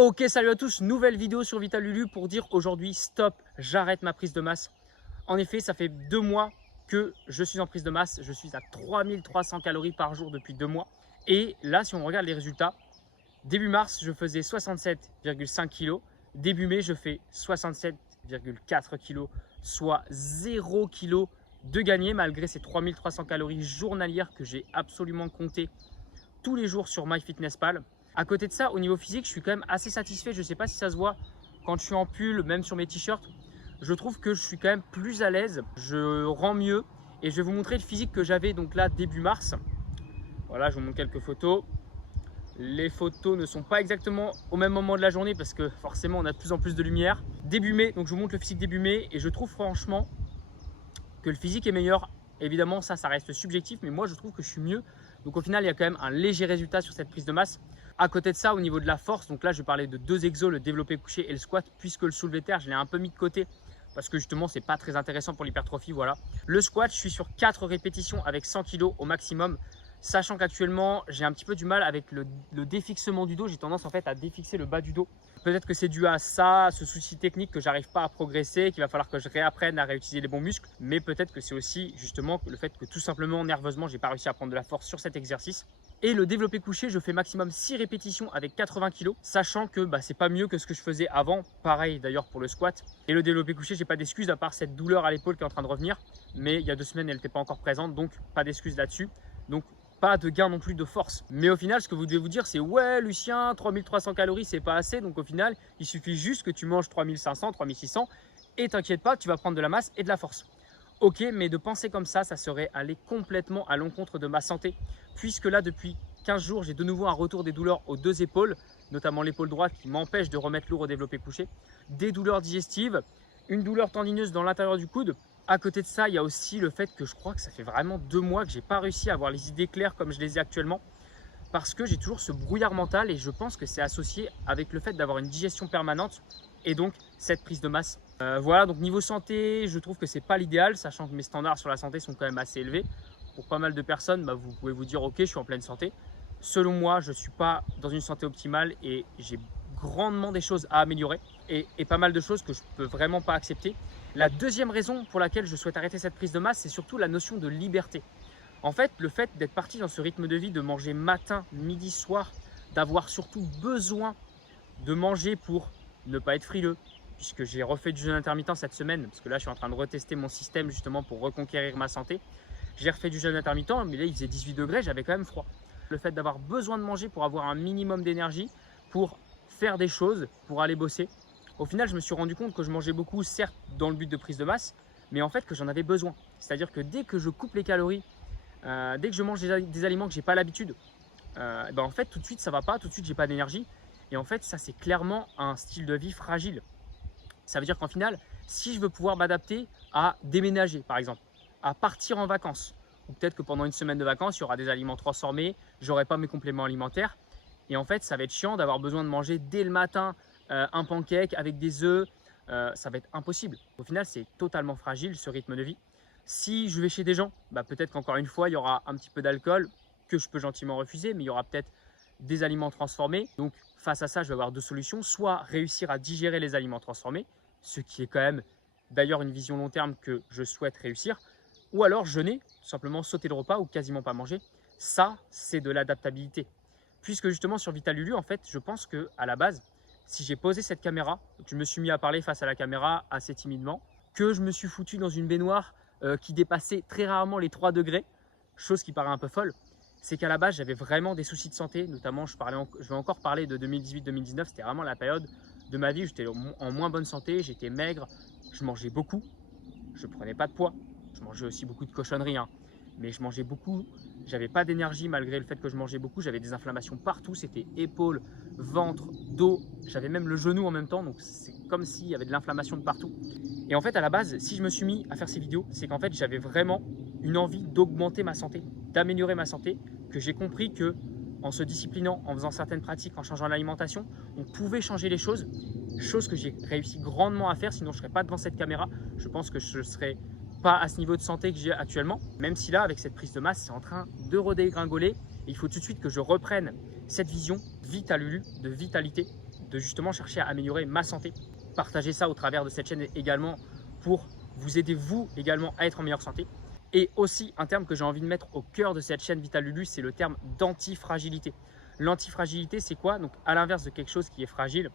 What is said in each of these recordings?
Ok, salut à tous, nouvelle vidéo sur Vital Lulu pour dire aujourd'hui stop, j'arrête ma prise de masse. En effet, ça fait 2 mois que je suis en prise de masse, je suis à 3300 calories par jour depuis 2 mois. Et là, si on regarde les résultats, début mars, je faisais 67,5 kg, début mai, je fais 67,4 kg, soit 0 kg de gagné malgré ces 3300 calories journalières que j'ai absolument comptées tous les jours sur MyFitnessPal. À côté de ça, au niveau physique, je suis quand même assez satisfait. Je ne sais pas si ça se voit quand je suis en pull, même sur mes t-shirts. Je trouve que je suis quand même plus à l'aise, je rends mieux. Et je vais vous montrer le physique que j'avais donc là début mars. Voilà, je vous montre quelques photos. Les photos ne sont pas exactement au même moment de la journée parce que forcément on a de plus en plus de lumière. Début mai, donc je vous montre le physique début mai et je trouve franchement que le physique est meilleur. Évidemment, ça reste subjectif, mais moi je trouve que je suis mieux. Donc au final, il y a quand même un léger résultat sur cette prise de masse. À côté de ça, au niveau de la force, donc là je parlais de deux exos, le développé couché et le squat, puisque le soulevé terre, je l'ai un peu mis de côté parce que justement c'est pas très intéressant pour l'hypertrophie. Voilà. Le squat, je suis sur 4 répétitions avec 100 kg au maximum, sachant qu'actuellement j'ai un petit peu du mal avec le défixement du dos. J'ai tendance en fait à défixer le bas du dos. Peut-être que c'est dû à ça, à ce souci technique que j'arrive pas à progresser, qu'il va falloir que je réapprenne à réutiliser les bons muscles. Mais peut-être que c'est aussi justement le fait que tout simplement nerveusement j'ai pas réussi à prendre de la force sur cet exercice. Et le développé couché, je fais maximum 6 répétitions avec 80 kg, sachant que c'est pas mieux que ce que je faisais avant. Pareil d'ailleurs pour le squat. Et le développé couché, j'ai pas d'excuse à part cette douleur à l'épaule qui est en train de revenir. Mais il y a 2 semaines, elle n'était pas encore présente, donc pas d'excuse là-dessus. Donc pas de gain non plus de force. Mais au final, ce que vous devez vous dire, c'est ouais, Lucien, 3300 calories, c'est pas assez. Donc au final, il suffit juste que tu manges 3500, 3600 et t'inquiète pas, tu vas prendre de la masse et de la force. Ok, mais de penser comme ça serait aller complètement à l'encontre de ma santé. Puisque là, depuis 15 jours, j'ai de nouveau un retour des douleurs aux 2 épaules, notamment l'épaule droite qui m'empêche de remettre lourd au développé couché, des douleurs digestives, une douleur tendineuse dans l'intérieur du coude. À côté de ça, il y a aussi le fait que je crois que ça fait vraiment 2 mois que je n'ai pas réussi à avoir les idées claires comme je les ai actuellement parce que j'ai toujours ce brouillard mental et je pense que c'est associé avec le fait d'avoir une digestion permanente et donc cette prise de masse. Voilà, donc niveau santé, je trouve que c'est pas l'idéal, sachant que mes standards sur la santé sont quand même assez élevés. Pour pas mal de personnes, vous pouvez vous dire ok, je suis en pleine santé. Selon moi, je ne suis pas dans une santé optimale et j'ai grandement des choses à améliorer et pas mal de choses que je ne peux vraiment pas accepter. La deuxième raison pour laquelle je souhaite arrêter cette prise de masse, c'est surtout la notion de liberté. En fait, le fait d'être parti dans ce rythme de vie, de manger matin, midi, soir, d'avoir surtout besoin de manger pour ne pas être frileux, puisque j'ai refait du jeûne intermittent cette semaine, parce que là, je suis en train de retester mon système justement pour reconquérir ma santé. J'ai refait du jeûne intermittent, mais là, il faisait 18 degrés, j'avais quand même froid. Le fait d'avoir besoin de manger pour avoir un minimum d'énergie, pour faire des choses, pour aller bosser. Au final, je me suis rendu compte que je mangeais beaucoup, certes, dans le but de prise de masse, mais en fait que j'en avais besoin. C'est-à-dire que dès que je coupe les calories, dès que je mange des aliments que je n'ai pas l'habitude, en fait, tout de suite, ça ne va pas, tout de suite, j'ai pas d'énergie. Et en fait, ça, c'est clairement un style de vie fragile. Ça veut dire qu'en final, si je veux pouvoir m'adapter à déménager, par exemple, à partir en vacances, ou peut-être que pendant une semaine de vacances, il y aura des aliments transformés, je n'aurai pas mes compléments alimentaires. Et en fait, ça va être chiant d'avoir besoin de manger dès le matin un pancake avec des œufs. Ça va être impossible. Au final, c'est totalement fragile ce rythme de vie. Si je vais chez des gens, peut-être qu'encore une fois, il y aura un petit peu d'alcool que je peux gentiment refuser, mais il y aura peut-être des aliments transformés. Donc face à ça, je vais avoir deux solutions. Soit réussir à digérer les aliments transformés, ce qui est quand même d'ailleurs une vision long terme que je souhaite réussir. Ou alors jeûner, tout simplement sauter le repas ou quasiment pas manger. Ça, c'est de l'adaptabilité. Puisque justement sur Vital Lulu, en fait, je pense qu'à la base, si j'ai posé cette caméra, que je me suis mis à parler face à la caméra assez timidement, que je me suis foutu dans une baignoire qui dépassait très rarement les 3 degrés, chose qui paraît un peu folle, c'est qu'à la base, j'avais vraiment des soucis de santé. Notamment, je vais encore parler de 2018-2019. C'était vraiment la période de ma vie où j'étais en moins bonne santé, j'étais maigre, je mangeais beaucoup, je ne prenais pas de poids. Je mangeais aussi beaucoup de cochonneries, mais je mangeais beaucoup. J'avais pas d'énergie malgré le fait que je mangeais beaucoup. J'avais des inflammations partout. C'était épaules, ventre, dos. J'avais même le genou en même temps. Donc, c'est comme s'il y avait de l'inflammation de partout. Et en fait, à la base, si je me suis mis à faire ces vidéos, c'est qu'en fait, j'avais vraiment une envie d'augmenter ma santé, d'améliorer ma santé, que j'ai compris que en se disciplinant, en faisant certaines pratiques, en changeant l'alimentation, on pouvait changer les choses. Chose que j'ai réussi grandement à faire, sinon je ne serais pas devant cette caméra. Je pense que je ne serais pas à ce niveau de santé que j'ai actuellement, même si là, avec cette prise de masse, c'est en train de redégringoler. Et il faut tout de suite que je reprenne cette vision Vitalulu, de vitalité, de justement chercher à améliorer ma santé. Partagez ça au travers de cette chaîne également pour vous aider vous également à être en meilleure santé. Et aussi un terme que j'ai envie de mettre au cœur de cette chaîne Vitalulu, c'est le terme d'antifragilité. L'antifragilité, c'est quoi? Donc à l'inverse de quelque chose qui est fragile,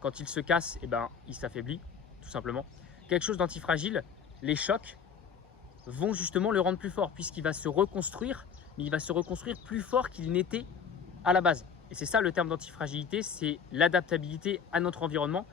quand il se casse, eh ben, il s'affaiblit, tout simplement. Quelque chose d'antifragile, les chocs vont justement le rendre plus fort puisqu'il va se reconstruire, mais il va se reconstruire plus fort qu'il n'était à la base. Et c'est ça le terme d'antifragilité, c'est l'adaptabilité à notre environnement.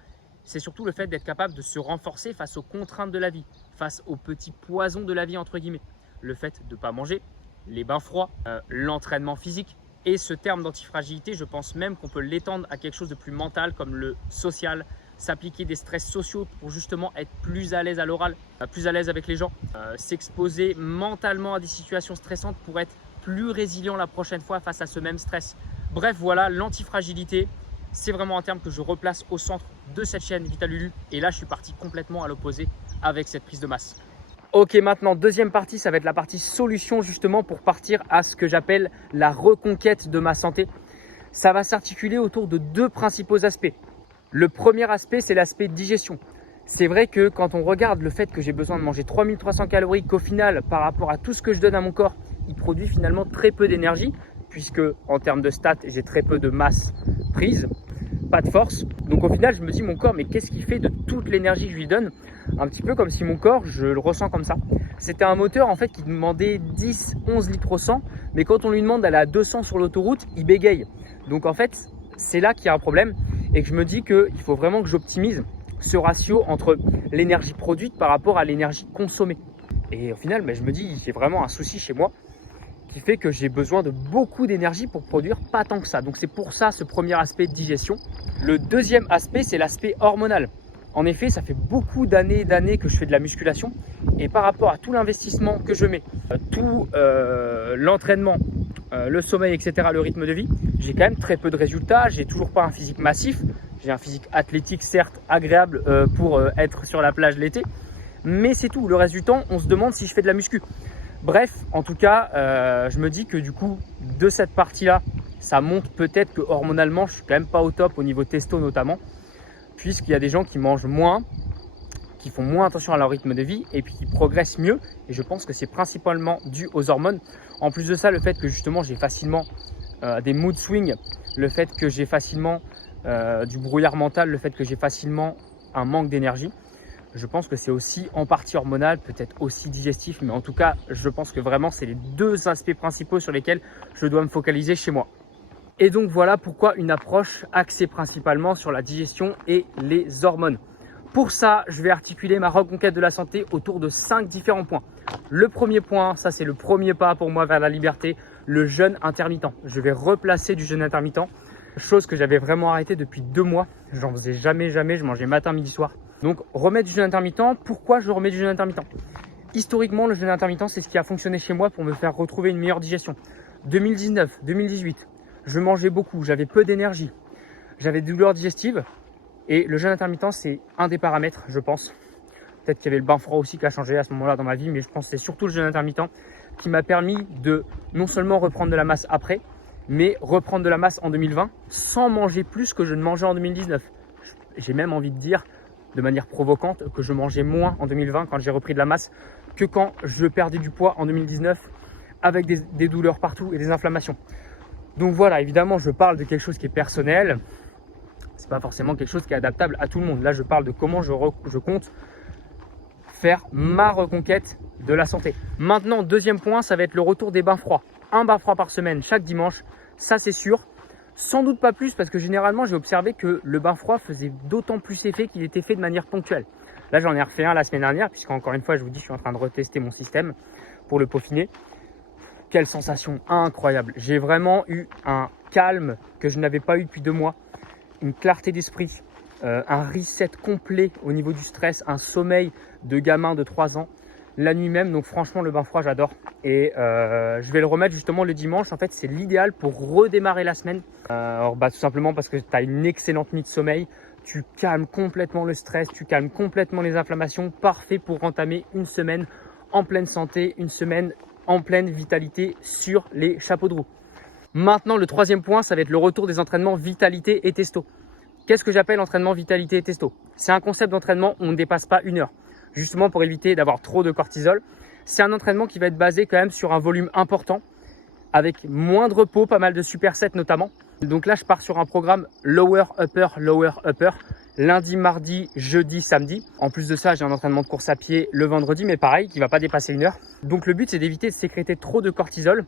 C'est surtout le fait d'être capable de se renforcer face aux contraintes de la vie, face aux petits poisons de la vie entre guillemets. Le fait de ne pas manger, les bains froids, l'entraînement physique. Et ce terme d'antifragilité, je pense même qu'on peut l'étendre à quelque chose de plus mental comme le social, s'appliquer des stress sociaux pour justement être plus à l'aise à l'oral, plus à l'aise avec les gens, s'exposer mentalement à des situations stressantes pour être plus résilient la prochaine fois face à ce même stress. Bref, voilà, l'antifragilité, c'est vraiment un terme que je replace au centre de cette chaîne Vitalulu. Et là, je suis parti complètement à l'opposé avec cette prise de masse. Ok, maintenant, deuxième partie, ça va être la partie solution justement pour partir à ce que j'appelle la reconquête de ma santé. Ça va s'articuler autour de deux principaux aspects. Le premier aspect, c'est l'aspect digestion. C'est vrai que quand on regarde le fait que j'ai besoin de manger 3300 calories, qu'au final, par rapport à tout ce que je donne à mon corps, il produit finalement très peu d'énergie, puisque en termes de stats, j'ai très peu de masse prise, pas de force. Donc au final, je me dis, mon corps, mais qu'est-ce qu'il fait de toute l'énergie que je lui donne? Un petit peu comme si mon corps, je le ressens comme ça. C'était un moteur en fait qui demandait 10-11 litres au 100, mais quand on lui demande d'aller à 200 sur l'autoroute, il bégaye. Donc en fait, c'est là qu'il y a un problème et que je me dis qu'il faut vraiment que j'optimise ce ratio entre l'énergie produite par rapport à l'énergie consommée. Et au final, je me dis, j'ai vraiment un souci chez moi qui fait que j'ai besoin de beaucoup d'énergie pour produire pas tant que ça. Donc c'est pour ça ce premier aspect de digestion. Le deuxième aspect, c'est l'aspect hormonal. En effet, ça fait beaucoup d'années que je fais de la musculation et par rapport à tout l'investissement que je mets, tout l'entraînement, le sommeil, etc., le rythme de vie, j'ai quand même très peu de résultats. J'ai toujours pas un physique massif. J'ai un physique athlétique, certes agréable pour être sur la plage l'été, mais c'est tout. Le reste du temps, on se demande si je fais de la muscu. Bref, en tout cas, je me dis que du coup, de cette partie-là, ça montre peut-être que hormonalement, je suis quand même pas au top au niveau testo notamment, puisqu'il y a des gens qui mangent moins, qui font moins attention à leur rythme de vie et puis qui progressent mieux. Et je pense que c'est principalement dû aux hormones. En plus de ça, le fait que justement, j'ai facilement des mood swings, le fait que j'ai facilement du brouillard mental, le fait que j'ai facilement un manque d'énergie. Je pense que c'est aussi en partie hormonal, peut-être aussi digestif, mais en tout cas, je pense que vraiment, c'est les deux aspects principaux sur lesquels je dois me focaliser chez moi. Et donc, voilà pourquoi une approche axée principalement sur la digestion et les hormones. Pour ça, je vais articuler ma reconquête de la santé autour de 5 différents points. Le premier point, ça c'est le premier pas pour moi vers la liberté, le jeûne intermittent. Je vais replacer du jeûne intermittent, chose que j'avais vraiment arrêté depuis 2 mois. J'en faisais jamais, je mangeais matin, midi, soir. Donc remettre du jeûne intermittent. Pourquoi je remets du jeûne intermittent? Historiquement, le jeûne intermittent, c'est ce qui a fonctionné chez moi pour me faire retrouver une meilleure digestion. 2019, 2018, je mangeais beaucoup, j'avais peu d'énergie, j'avais des douleurs digestives et le jeûne intermittent, c'est un des paramètres, je pense. Peut-être qu'il y avait le bain froid aussi qui a changé à ce moment-là dans ma vie, mais je pense que c'est surtout le jeûne intermittent qui m'a permis de non seulement reprendre de la masse après, mais reprendre de la masse en 2020 sans manger plus que je ne mangeais en 2019. J'ai même envie de dire de manière provocante que je mangeais moins en 2020 quand j'ai repris de la masse que quand je perdais du poids en 2019 avec des douleurs partout et des inflammations. Donc voilà, évidemment, je parle de quelque chose qui est personnel. C'est pas forcément quelque chose qui est adaptable à tout le monde. Là, je parle de comment je compte faire ma reconquête de la santé. Maintenant, deuxième point, ça va être le retour des bains froids. Un bain froid par semaine chaque dimanche, ça c'est sûr. Sans doute pas plus parce que généralement, j'ai observé que le bain froid faisait d'autant plus effet qu'il était fait de manière ponctuelle. Là, j'en ai refait un la semaine dernière puisqu'encore une fois, je vous dis, je suis en train de retester mon système pour le peaufiner. Quelle sensation incroyable. J'ai vraiment eu un calme que je n'avais pas eu depuis 2 mois, une clarté d'esprit, un reset complet au niveau du stress, un sommeil de gamin de 3 ans la nuit même. Donc franchement, le bain froid, j'adore. Et je vais le remettre justement le dimanche. En fait, c'est l'idéal pour redémarrer la semaine. Tout simplement parce que tu as une excellente nuit de sommeil. Tu calmes complètement le stress, tu calmes complètement les inflammations. Parfait pour entamer une semaine en pleine santé, une semaine en pleine vitalité sur les chapeaux de roue. Maintenant, le troisième point, ça va être le retour des entraînements vitalité et testo. Qu'est-ce que j'appelle entraînement vitalité et testo? C'est un concept d'entraînement où on ne dépasse pas 1 heure, justement pour éviter d'avoir trop de cortisol. C'est un entraînement qui va être basé quand même sur un volume important, avec moins de repos, pas mal de supersets notamment. Donc là, je pars sur un programme lower, upper, lundi, mardi, jeudi, samedi. En plus de ça, j'ai un entraînement de course à pied le vendredi, mais pareil, qui ne va pas dépasser 1 heure. Donc le but, c'est d'éviter de sécréter trop de cortisol.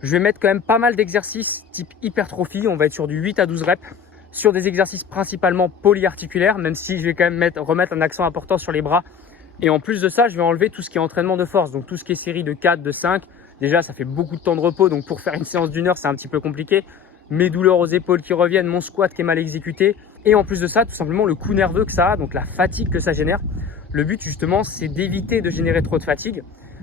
Je vais mettre quand même pas mal d'exercices type hypertrophie. On va être sur du 8 à 12 reps, sur des exercices principalement polyarticulaires, même si je vais quand même remettre un accent important sur les bras. Et en plus de ça, je vais enlever tout ce qui est entraînement de force, donc tout ce qui est série de 4, de 5. Déjà, ça fait beaucoup de temps de repos, donc pour faire une séance d'1 heure, c'est un petit peu compliqué. Mes douleurs aux épaules qui reviennent, mon squat qui est mal exécuté. Et en plus de ça, tout simplement le coup nerveux que ça a, donc la fatigue que ça génère. Le but justement, c'est d'éviter de générer trop de fatigue.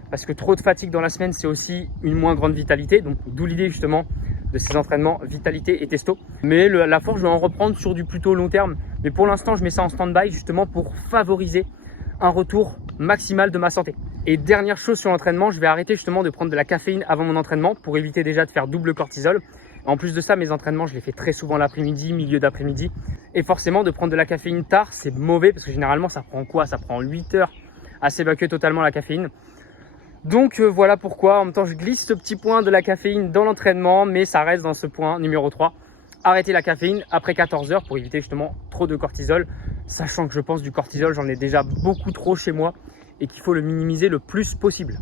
Parce que trop de fatigue dans la semaine, c'est aussi une moins grande vitalité. Donc d'où l'idée justement de ces entraînements vitalité et testo. Mais la force, je vais en reprendre sur du plutôt long terme. Mais pour l'instant, je mets ça en stand-by justement pour favoriser un retour maximal de ma santé. Et dernière chose sur l'entraînement, je vais arrêter justement de prendre de la caféine avant mon entraînement pour éviter déjà de faire double cortisol. En plus de ça, mes entraînements, je les fais très souvent l'après-midi, milieu d'après-midi. Et forcément, de prendre de la caféine tard, c'est mauvais parce que généralement, ça prend quoi? Ça prend 8 heures à s'évacuer totalement la caféine. Donc voilà pourquoi, en même temps, je glisse ce petit point de la caféine dans l'entraînement, mais ça reste dans ce point numéro 3. Arrêter la caféine après 14 heures pour éviter justement trop de cortisol, sachant que je pense du cortisol, j'en ai déjà beaucoup trop chez moi et qu'il faut le minimiser le plus possible.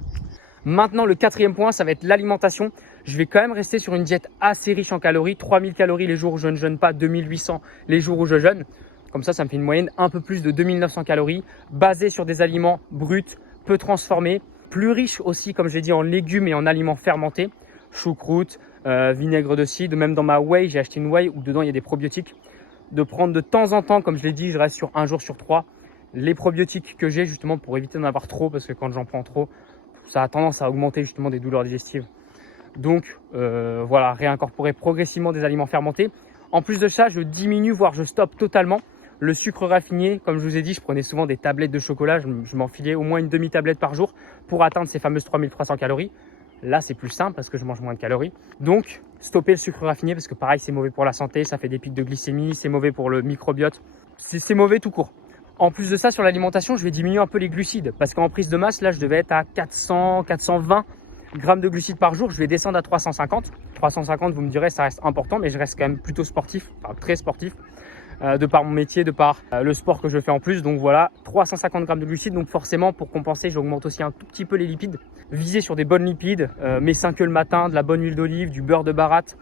Maintenant, le quatrième point, ça va être l'alimentation. Je vais quand même rester sur une diète assez riche en calories, 3000 calories les jours où je ne jeûne pas, 2800 les jours où je jeûne. Comme ça me fait une moyenne un peu plus de 2900 calories, basée sur des aliments bruts, peu transformés, plus riches aussi, comme j'ai dit, en légumes et en aliments fermentés, choucroute, vinaigre de cidre, même dans ma whey, j'ai acheté une whey où dedans il y a des probiotiques. De prendre de temps en temps, comme je l'ai dit, je reste sur 1 jour sur 3, les probiotiques que j'ai justement pour éviter d'en avoir trop, parce que quand j'en prends trop, ça a tendance à augmenter justement des douleurs digestives. Donc voilà, réincorporer progressivement des aliments fermentés. En plus de ça, je diminue, voire je stoppe totalement le sucre raffiné. Comme je vous ai dit, je prenais souvent des tablettes de chocolat, je m'enfilais au moins une demi-tablette par jour pour atteindre ces fameuses 3300 calories. Là, c'est plus simple parce que je mange moins de calories. Donc, stopper le sucre raffiné parce que pareil, c'est mauvais pour la santé, ça fait des pics de glycémie, c'est mauvais pour le microbiote, c'est mauvais tout court. En plus de ça, sur l'alimentation, je vais diminuer un peu les glucides parce qu'en prise de masse, là, je devais être à 400, 420 grammes de glucides par jour. Je vais descendre à 350. 350, vous me direz, ça reste important, mais je reste quand même plutôt sportif, enfin très sportif, de par mon métier, de par le sport que je fais en plus. Donc voilà, 350 grammes de glucides. Donc forcément, pour compenser, j'augmente aussi un tout petit peu les lipides. Viser sur des bonnes lipides, mes 5 œufs le matin, de la bonne huile d'olive, du beurre de baratte,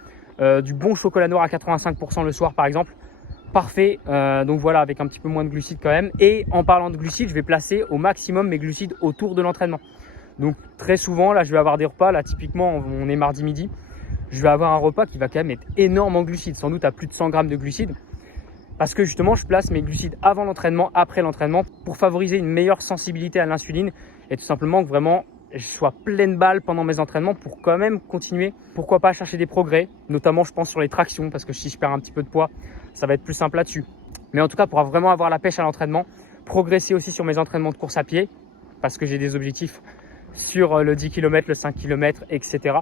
du bon chocolat noir à 85% le soir par exemple. Parfait, donc voilà, avec un petit peu moins de glucides quand même. Et en parlant de glucides, je vais placer au maximum mes glucides autour de l'entraînement. Donc très souvent, là je vais avoir des repas, là typiquement on est mardi midi, je vais avoir un repas qui va quand même être énorme en glucides, sans doute à plus de 100 grammes de glucides. Parce que justement, je place mes glucides avant l'entraînement, après l'entraînement, pour favoriser une meilleure sensibilité à l'insuline et tout simplement que vraiment je sois pleine balle pendant mes entraînements pour quand même continuer, pourquoi pas chercher des progrès, notamment je pense sur les tractions, parce que si je perds un petit peu de poids, ça va être plus simple là-dessus. Mais en tout cas, pour vraiment avoir la pêche à l'entraînement, progresser aussi sur mes entraînements de course à pied, parce que j'ai des objectifs sur le 10 km, le 5 km, etc.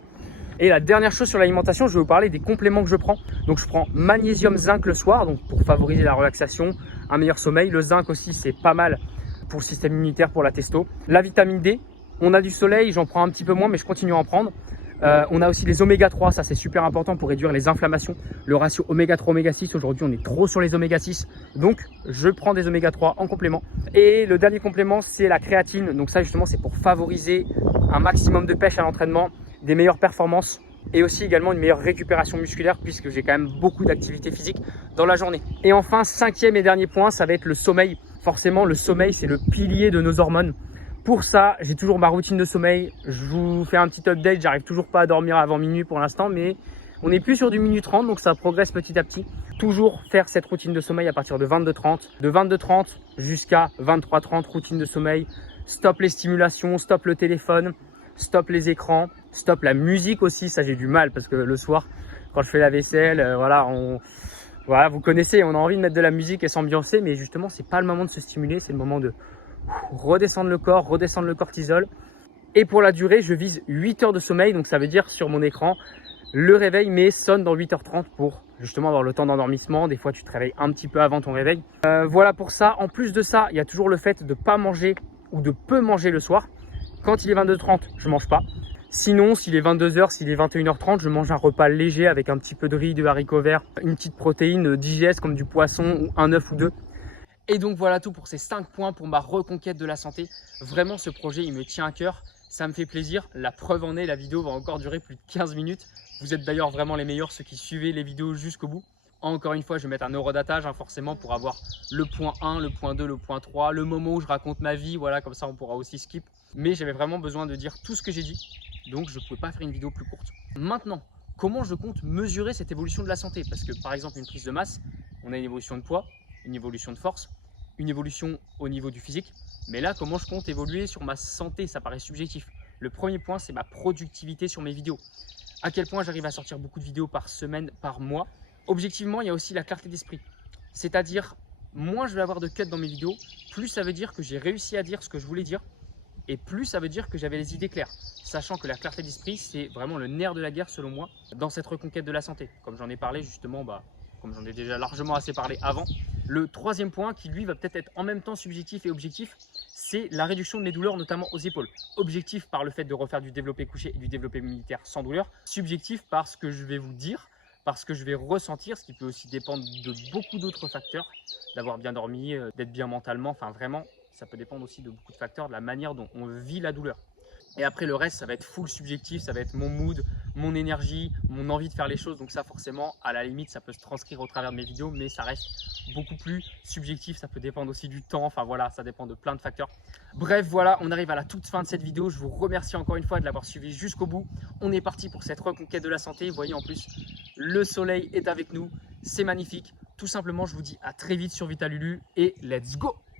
Et la dernière chose sur l'alimentation, je vais vous parler des compléments que je prends. Donc je prends magnésium, zinc le soir, donc pour favoriser la relaxation, un meilleur sommeil. Le zinc aussi, c'est pas mal pour le système immunitaire, pour la testo. La vitamine D, on a du soleil, j'en prends un petit peu moins, mais je continue à en prendre. On a aussi les oméga 3, ça c'est super important pour réduire les inflammations. Le ratio oméga 3, oméga 6, aujourd'hui on est trop sur les oméga 6, donc je prends des oméga 3 en complément. Et le dernier complément, c'est la créatine. Donc ça justement, c'est pour favoriser un maximum de pêche à l'entraînement, des meilleures performances et aussi également une meilleure récupération musculaire puisque j'ai quand même beaucoup d'activité physique dans la journée. Et enfin, cinquième et dernier point, ça va être le sommeil. Forcément, le sommeil, c'est le pilier de nos hormones. Pour ça, j'ai toujours ma routine de sommeil. Je vous fais un petit update, j'arrive toujours pas à dormir avant minuit pour l'instant, mais on n'est plus sur du minute 30, donc ça progresse petit à petit. Toujours faire cette routine de sommeil à partir de 22h30. De 22h30 jusqu'à 23h30, routine de sommeil. Stop les stimulations, stop le téléphone, stop les écrans, stop la musique aussi. Ça, j'ai du mal parce que le soir, quand je fais la vaisselle, voilà, vous connaissez, on a envie de mettre de la musique et s'ambiancer, mais justement, c'est pas le moment de se stimuler, c'est le moment de redescendre le corps, redescendre le cortisol. Et pour la durée, je vise 8 heures de sommeil, donc ça veut dire sur mon écran Le réveil sonne dans 8h30 pour justement avoir le temps d'endormissement. Des fois, tu te réveilles un petit peu avant ton réveil. Voilà pour ça. En plus de ça, il y a toujours le fait de ne pas manger ou de peu manger le soir. Quand il est 22h30, je ne mange pas. Sinon, s'il est 22h, s'il est 21h30, je mange un repas léger avec un petit peu de riz, de haricots verts, une petite protéine digeste comme du poisson ou un œuf ou deux. Et donc voilà tout pour ces 5 points pour ma reconquête de la santé. Vraiment, ce projet, il me tient à cœur. Ça me fait plaisir. La preuve en est, la vidéo va encore durer plus de 15 minutes. Vous êtes d'ailleurs vraiment les meilleurs, ceux qui suivez les vidéos jusqu'au bout. Encore une fois, je vais mettre un eurodatage forcément pour avoir le point 1, le point 2, le point 3, le moment où je raconte ma vie. Voilà, comme ça, on pourra aussi skip. Mais j'avais vraiment besoin de dire tout ce que j'ai dit. Donc, je ne pouvais pas faire une vidéo plus courte. Maintenant, comment je compte mesurer cette évolution de la santé? Parce que, par exemple, une prise de masse, on a une évolution de poids, une évolution de force, une évolution au niveau du physique. Mais là, comment je compte évoluer sur ma santé? Ça paraît subjectif. Le premier point, c'est ma productivité sur mes vidéos. À quel point j'arrive à sortir beaucoup de vidéos par semaine, par mois. Objectivement, il y a aussi la clarté d'esprit. C'est-à-dire, moins je vais avoir de cuts dans mes vidéos, plus ça veut dire que j'ai réussi à dire ce que je voulais dire. Et plus ça veut dire que j'avais les idées claires. Sachant que la clarté d'esprit, c'est vraiment le nerf de la guerre selon moi dans cette reconquête de la santé. Comme j'en ai parlé justement, comme j'en ai déjà largement assez parlé avant. Le troisième point qui lui va peut-être être en même temps subjectif et objectif, c'est la réduction de mes douleurs, notamment aux épaules. Objectif par le fait de refaire du développé couché et du développé militaire sans douleur. Subjectif par ce que je vais vous dire, parce que je vais ressentir, ce qui peut aussi dépendre de beaucoup d'autres facteurs, d'avoir bien dormi, d'être bien mentalement, enfin vraiment, ça peut dépendre aussi de beaucoup de facteurs, de la manière dont on vit la douleur. Et après le reste, ça va être full subjectif, ça va être mon mood, mon énergie, mon envie de faire les choses. Donc ça forcément, à la limite, ça peut se transcrire au travers de mes vidéos, mais ça reste beaucoup plus subjectif. Ça peut dépendre aussi du temps, enfin voilà, ça dépend de plein de facteurs. Bref, voilà, on arrive à la toute fin de cette vidéo. Je vous remercie encore une fois de l'avoir suivi jusqu'au bout. On est parti pour cette reconquête de la santé. Vous voyez en plus, le soleil est avec nous, c'est magnifique. Tout simplement, je vous dis à très vite sur Vital Lulu et let's go!